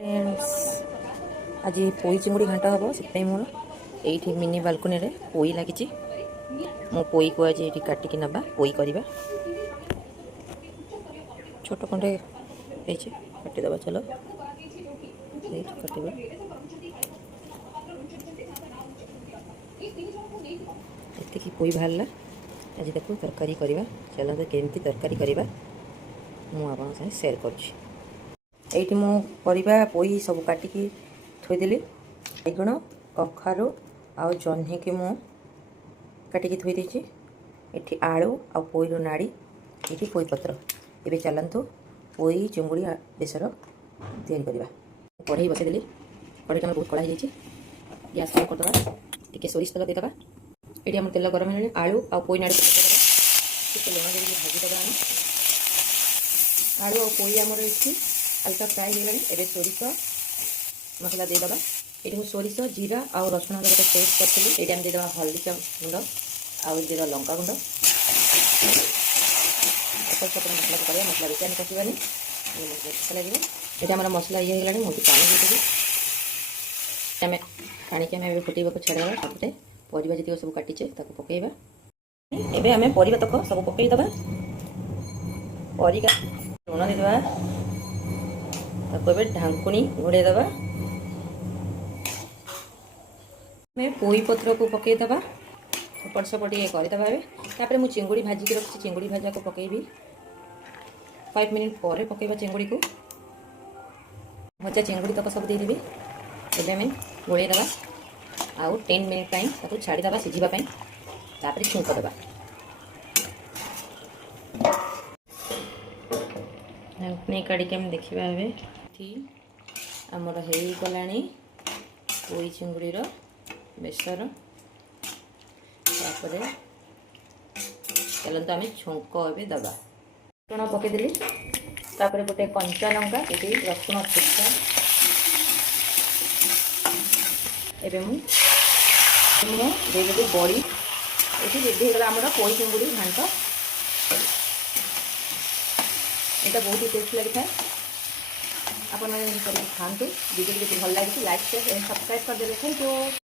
Friends आज पोई चिंगुड़ी घाट हम से मोर ये मिनी बालकनी रे पोई लगी मो पोई को आज ये काटिकी नवा पोई करवा छोट खंडे काटिदेवा चलो काटा ये पोई बाहर आज देखो तरकारी करवा चलते केमती तरकारी करवा मुझे सेयार करुँच ये मो परिबा पोई सब काटिकी थोदेली बैगण कखारु आउ जह्नी की मु काटिकी थोई देछि एठी आलू आ पोईर नाड़ी एठी पोई पत्र एबे चलंतु पोई चिंगुड़ी बेसर तैयारी करवा कढ़ई बसई देली कढ़ईटा बहुत कड़ा हो गैस ऑन करदे टिके सोरिष तेल देदे ये आम तेल गरम है आलू आ पोई नाड़ी टिके लुण दे भाजीदे आलू आ पोई आमर ये हल्का फ्राए हो गलानी एबे सोरिष मसला देदे ये मुझे सोरिष जीरा आउ रसुण गोटे पेस्ट करी ये देदेबा हल्दी गुंड आउ देदेबा लंका गुंड सपन मसला कर मसला बेसी आम कषानी मसला लगे ये आम मसला ये होगा मुझे पानी देदेवी आम पानी की आम फुटेबा छाड़ा सबटे परिवा जी सब काटिचे पकईवा एबे आम परिवा तक सब पकईदे परिका लुण देदेबा ढांकुणी घोड़े दबा मैं पोई पत्र को पकईदे एपट सेपट ये करदे मुझे चिंगुड़ी भाजिक रखी चिंगुड़ी भाजा को पकईबी 5 मिनट पर पकईबा चिंगुड़ी को भजा चिंगुड़ी तक सब देदेवी एबे मैं गोलेदे आउ 10 मिनट छाड़ीदे सीझापी छुंक दबा ढांकुणी काढ़ी आम देखा आमर हो गला पोई चिंगुड़ी बेसर तापर चलते आम छुंक ए दबा रसुण पकईदेली तापर गोटे कंचा लंका ये रसुण छुचा एवं मुझे बड़ी ये रेडी होगा आमर पोई चिंगुड़ी घांट यहाँ बहुत ही टेस्ट लगी था आप खातु वीडियो भल लगी लाइक शेयर सब्सक्राइब करदे थैंक यू।